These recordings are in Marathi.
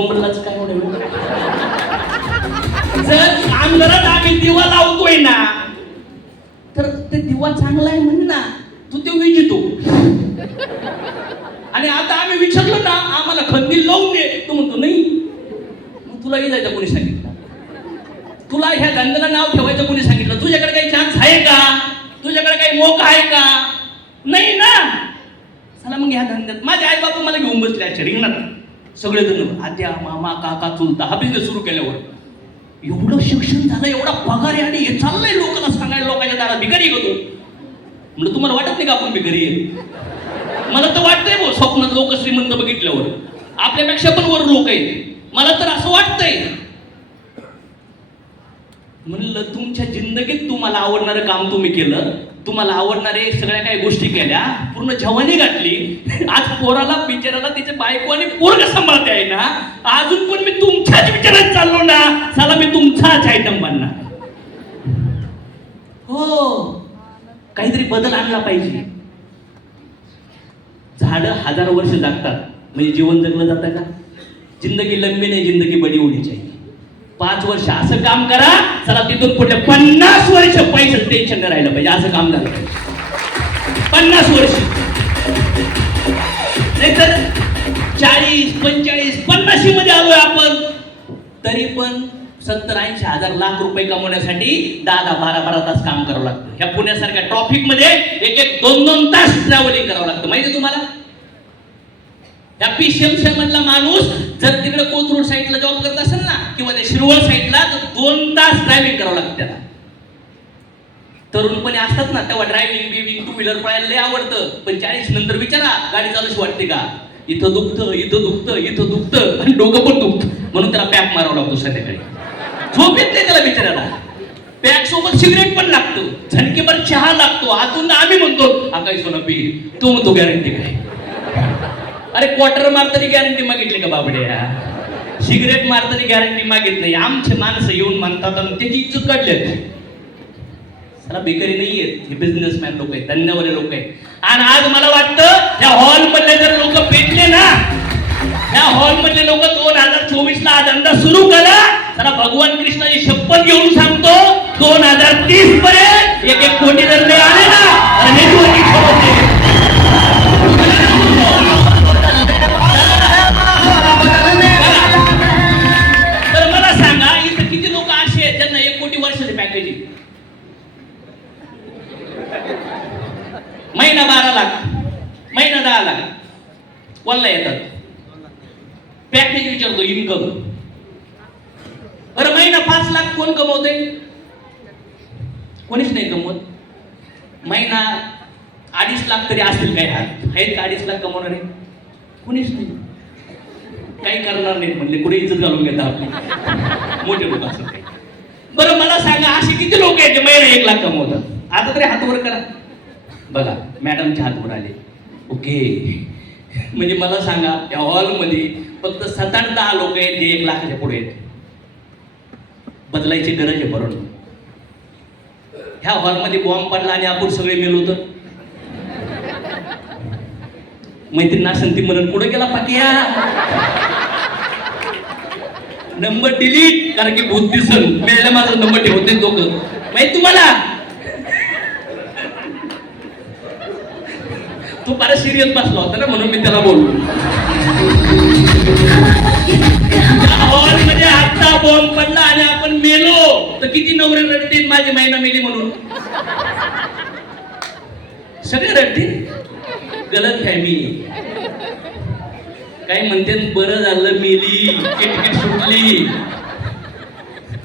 बोंबलाच काय एवढं जर अंधारात आम्ही दिवा लावतोय ना तर ते दिवा चांगला आहे म्हण ना, तू ते विजितो. आणि आता आम्ही विचारलो ना आम्हाला खंदील लावून दे, तू म्हणतो नाही. मग तुला जायचं कोणी सांगितलं? तुला ह्या धंद्याला नाव ठेवायचं कोणी सांगितलं? तुझ्याकडे काही चान्स आहे का? तुझ्याकडे काही मोका आहे का? नाही ना. चला मग ह्या धंद्यात माझे आई बाबा मला घेऊन बसले आजच्या रिंगणात. सगळेजण आत्या मामा काका चुलता हा बिझनेस सुरू केल्यावर एवढं शिक्षण झालं, एवढा पगार आहे आणि हे चाललंय लोकांना सांगायला, लोकांच्या दारात भिकारी होतो. म्हणजे तुम्हाला वाटत नाही का आपण भिकारी आहे? मला तर वाटतंय भाऊ, स्वप्नात लोक श्रीमंत बघितल्यावर आपल्यापेक्षा पण वर लोक आहेत. मला तर असं वाटतंय. म्हणलं तुमच्या जिंदगीत तुम्हाला आवडणारं काम तुम्ही केलं, तुम्हाला आवडणारे सगळ्या काही गोष्टी केल्या, पूर्ण जवानी घातली. आज पोराला बिचाराला तिचे बायको आणि पोरग सांभाळते आहे ना, अजून पण मी तुमच्याच विचारात चाललो ना, चला मी तुमचाच आयटम बनणार. हो, काहीतरी बदल आणला पाहिजे. झाडं 1000 वर्ष जगतात म्हणजे जीवन जगलं जातं का? जिंदगी लंबी नाही, जिंदगी बडी होनी चाहिए. 5 वर्ष असं काम करा, चला तिथून पुढे 50 वर्ष पैशाचं टेन्शन राहिलं पाहिजे. असं काम झालं 50 वर्ष. नाहीतर 40, 45, 50 मध्ये आलोय आपण, तरी पण 70-80 हजार लाख रुपये कमवण्यासाठी 10-12 तास काम करावं लागतं. ह्या पुण्यासारख्या ट्रॉफिक मध्ये 1-1, 2-2 तास ट्रॅव्हलिंग करावं लागतं. माहिती तुम्हाला? त्या पीसीएमसी मधला माणूस जर तिकडे कोथरूड साईडला जॉब करत असेल ना, किंवा त्या शिरवळ साईडला, तर 2 तास ड्रायव्हिंग करावं लागतं त्याला. तरुणपणे असतात ना तेव्हा ड्रायव्हिंग टू व्हीलर पळायला लय आवडतं, पण 40 नंतर विचारा गाडी चालूशी वाटते का? इथं दुखतं, इथं दुखतं, इथं दुखतं आणि डोकं पण दुखतं. म्हणून त्याला पॅक मारावं लागतो संध्याकाळी. झोप येत नाही त्याला बिचाराला. पॅक सोबत सिगरेट पण लागतो, झणकेभर चहा लागतो. आतून आम्ही म्हणतो हा काही सोनं पी, तो म्हणतो गॅरंटी काय? अरे क्वार्टर मारतानी गॅरंटी मागितली का बाबड्या? सिगरेट मारतानी गॅरंटी मागितली. आमचे माणसं येऊन म्हणतात आणि त्याची इज्जत काढली. त्याला बेकारी नाही आहेत, हे बिझनेसमॅन लोक आहेत, धंद्यावाले लोक आहेत. आणि आज मला वाटतं त्या हॉल मधले जर लोक पेटले ना, त्या हॉल मधले लोक 2024 ला हा धंदा सुरू करा. त्याला भगवान कृष्णाची शपथ घेऊन सांगतो, 2030 पर्यंत 1-1 कोटी जर नाही आले ना, तर मला सांगा इथं किती लोक असे आहेत ज्यांना 1 कोटी वर्षाचे पॅकेज आहे? महिना 12 लाख, महिना 10 लाख कोणाला येतात? पॅकेज विचारतो इन्कम. बरं महिना 5 लाख कोण कमवते? कोणीच नाही कमवत. महिना 2.5 लाख तरी असतील काही आहेत का 2.5 लाख कमवणारे? कोणीच नाही. काही करणार नाही म्हणले, कुठे इज्जत घालून घेतात आपली मोठे लोक असतात. बरं मला सांगा असे किती लोक आहेत जे महिना 1 लाख कमवतात? आता तरी हात वर करा. बघा मॅडमचे हात वर आले. ओके, म्हणजे मला सांगा या हॉलमध्ये फक्त 7-10 लोक आहेत जे 1 लाखाच्या पुढे आहेत. बदलायची गरज आहे. बरोबर, ह्या हॉलमध्ये बॉम्ब पडला आणि आपण सगळे मेलो तर मैत्रीण असेल ती म्हणून पुढे गेला पाकिया नंबर डिलीट, कारण की भूत दिसल मेळला माझा नंबर ठेवत नाही लोक. माहित तुम्हाला? तू फार सिरियस बसला होता ना म्हणून मी त्याला बोललो. हॉलमध्ये आता बॉम्ब पडला आणि आपण मेलो तर किती नवरे रडतील माझी महिना मेली म्हणून? सगळे रडतील. गलत फॅमिली. काय म्हणते बरं झालं मेली, किटकिट सुटली.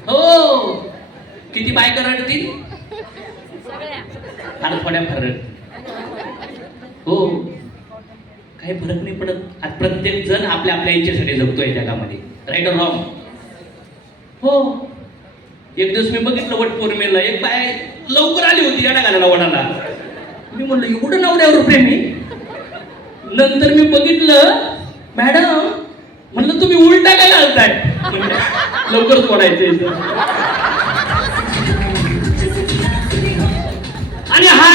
हो, किती बायका रडतील? फार थोड्या फार रडतील. हो, काही फरक नाही पडत. आज प्रत्येक जण आपल्या आपल्या इच्छेसाठी जगतोय जगामध्ये. राईट और रॉंग? हो. एक दिवस मी बघितलं वट पौर्णिमेला एक बाय लवकर आली होती येण्या घालायला वडाला. मी म्हणलं एवढं नवऱ्यावर प्रेम आहे? नंतर मी बघितलं मॅडम, म्हणलं तुम्ही उलटा काय घालताय? लवकर सोडायचं आणि हा